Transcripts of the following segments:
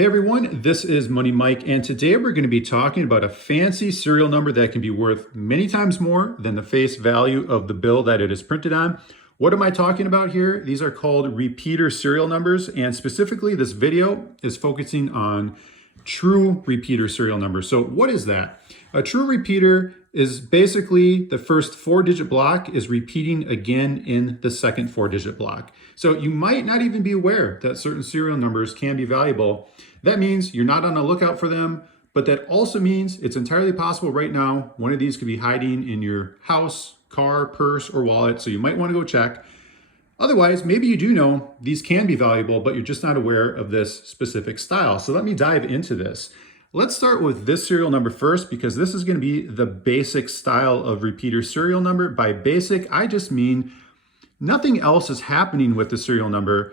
Hey everyone, this is Money Mike, and today we're going to be talking about a fancy serial number that can be worth many times more than the face value of the bill that it is printed on. What am I talking about here? These are called repeater serial numbers, and specifically this video is focusing on true repeater serial numbers. So what is that? A true repeater is basically the first 4-digit block is repeating again in the second 4-digit block. So you might not even be aware that certain serial numbers can be valuable. That means you're not on the lookout for them, but that also means it's entirely possible right now one of these could be hiding in your house, car, purse, or wallet, so you might want to go check. Otherwise, maybe you do know these can be valuable, but you're just not aware of this specific style. So let me dive into this. Let's start with this serial number first, because this is going to be the basic style of repeater serial number. By basic, I just mean nothing else is happening with the serial number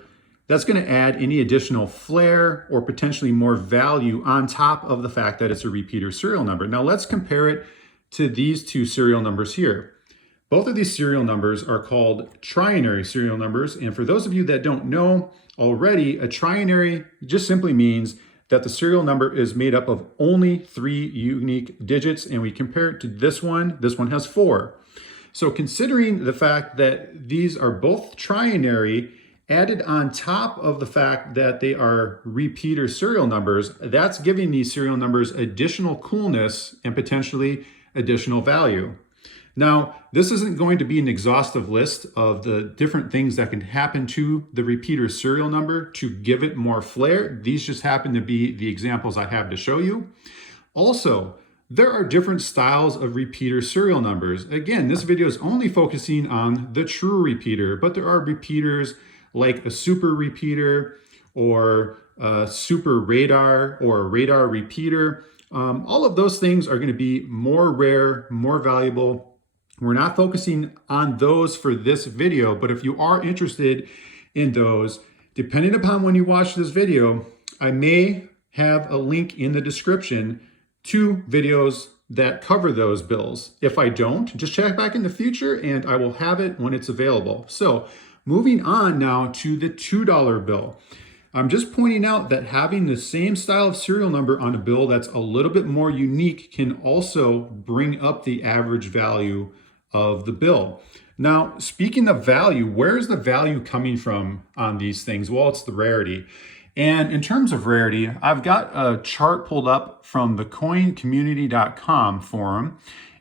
that's going to add any additional flair or potentially more value on top of the fact that it's a repeater serial number. Now let's compare it to these two serial numbers here. Both of these serial numbers are called trinary serial numbers. And for those of you that don't know already, a trinary just simply means that the serial number is made up of only 3 unique digits, and we compare it to this one has 4. So considering the fact that these are both trinary, added on top of the fact that they are repeater serial numbers, that's giving these serial numbers additional coolness and potentially additional value. Now, this isn't going to be an exhaustive list of the different things that can happen to the repeater serial number to give it more flair. These just happen to be the examples I have to show you. Also, there are different styles of repeater serial numbers. Again, this video is only focusing on the true repeater, but there are repeaters like a super repeater or a super radar or a radar repeater. All of those things are going to be more rare, more valuable. We're not focusing on those for this video, but if you are interested in those, depending upon when you watch this video, I may have a link in the description to videos that cover those bills. If I don't, just check back in the future and I will have it when it's available. So moving on now to the $2 bill. I'm just pointing out that having the same style of serial number on a bill that's a little bit more unique can also bring up the average value of the bill. Now, speaking of value, where's the value coming from on these things? Well, it's the rarity. And in terms of rarity, I've got a chart pulled up from the coincommunity.com forum,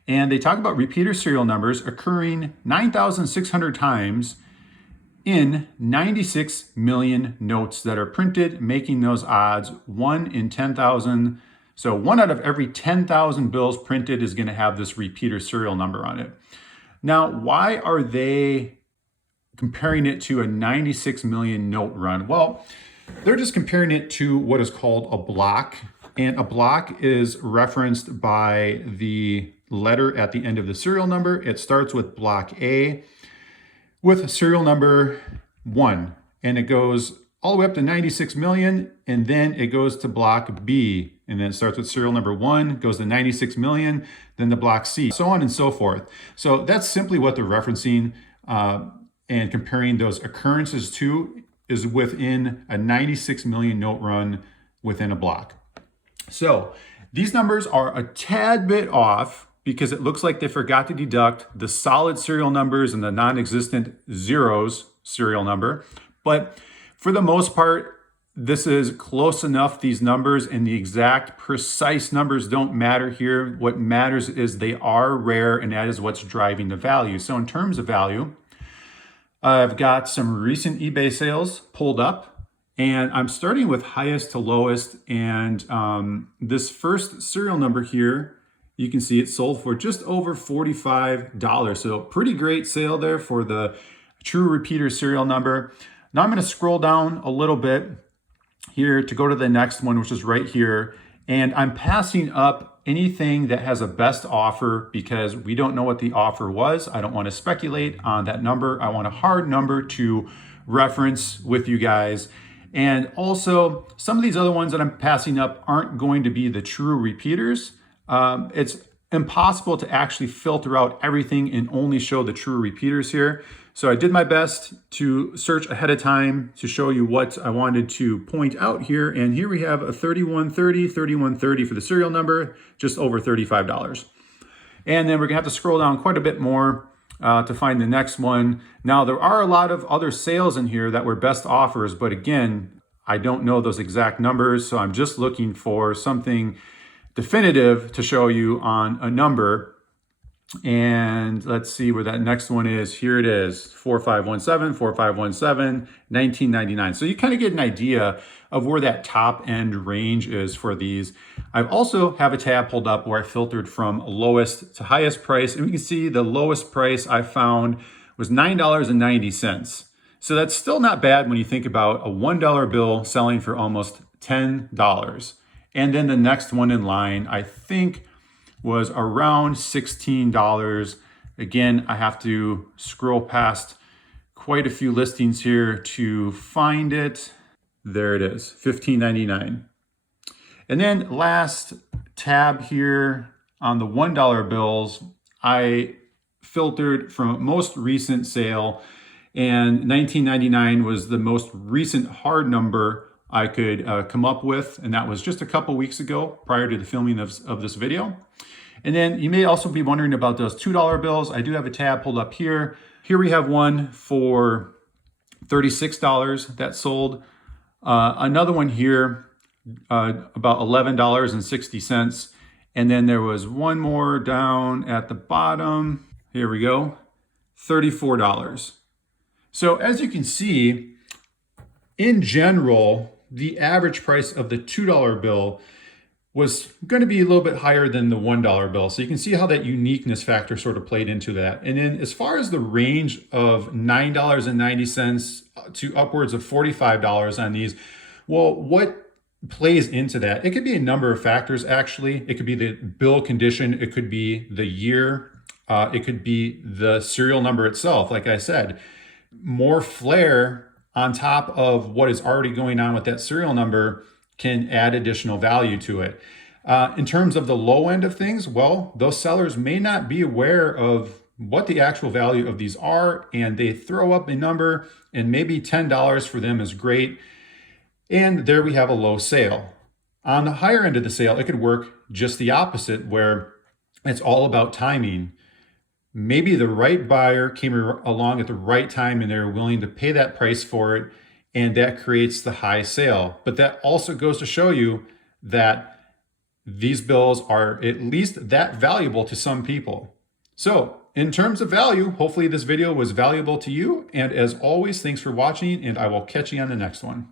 and they talk about repeater serial numbers occurring 9,600 times in 96 million notes that are printed, making those odds 1 in 10,000. So 1 out of every 10,000 bills printed is going to have this repeater serial number on it. Now, why are they comparing it to a 96 million note run? Well, they're just comparing it to what is called a block. And a block is referenced by the letter at the end of the serial number. It starts with block A with serial number 1, and it goes all the way up to 96 million, and then it goes to block B, and then it starts with serial number 1, goes to 96 million, then the block C, so on and so forth. So that's simply what they're referencing and comparing those occurrences to is within a 96 million note run within a block. So these numbers are a tad bit off because it looks like they forgot to deduct the solid serial numbers and the non-existent zeros serial number. But for the most part, this is close enough, these numbers, and the exact precise numbers don't matter here. What matters is they are rare, and that is what's driving the value. So in terms of value, I've got some recent eBay sales pulled up, and I'm starting with highest to lowest. And this first serial number here, you can see it sold for just over $45. So pretty great sale there for the true repeater serial number. Now I'm going to scroll down a little bit here to go to the next one, which is right here. And I'm passing up anything that has a best offer because we don't know what the offer was. I don't want to speculate on that number. I want a hard number to reference with you guys. And also, some of these other ones that I'm passing up aren't going to be the true repeaters. It's impossible to actually filter out everything and only show the true repeaters here. So I did my best to search ahead of time to show you what I wanted to point out here. And here we have a 3130 for the serial number, just over $35. And then we're gonna have to scroll down quite a bit more to find the next one. Now, there are a lot of other sales in here that were best offers, but again, I don't know those exact numbers, so I'm just looking for something definitive to show you on a number. And let's see where that next one is. Here it is, 4517, 1999. So you kind of get an idea of where that top end range is for these. I also have a tab pulled up where I filtered from lowest to highest price. And we can see the lowest price I found was $9.90. So that's still not bad when you think about a $1 bill selling for almost $10. And then the next one in line, I think, was around $16. Again, I have to scroll past quite a few listings here to find it. There it is, $15.99. And then last tab here on the $1 bills, I filtered from most recent sale, and $19.99 was the most recent hard number I could come up with, and that was just a couple weeks ago prior to the filming of this video. And then you may also be wondering about those $2 bills. I do have a tab pulled up here. Here we have one for $36 that sold. Another one here, about $11.60. And then there was one more down at the bottom. Here we go, $34. So as you can see, in general, the average price of the $2 bill was going to be a little bit higher than the $1 bill. So you can see how that uniqueness factor sort of played into that. And then as far as the range of $9.90 to upwards of $45 on these, well, what plays into that? It could be a number of factors, actually. It could be the bill condition. It could be the year. It could be the serial number itself. Like I said, more flair on top of what is already going on with that serial number can add additional value to it. In terms of the low end of things, well, those sellers may not be aware of what the actual value of these are, and they throw up a number, and maybe $10 for them is great. And there we have a low sale. On the higher end of the sale, it could work just the opposite, where it's all about timing. Maybe the right buyer came along at the right time and they're willing to pay that price for it, and that creates the high sale. But that also goes to show you that these bills are at least that valuable to some people. So in terms of value, hopefully this video was valuable to you. And as always, thanks for watching, and I will catch you on the next one.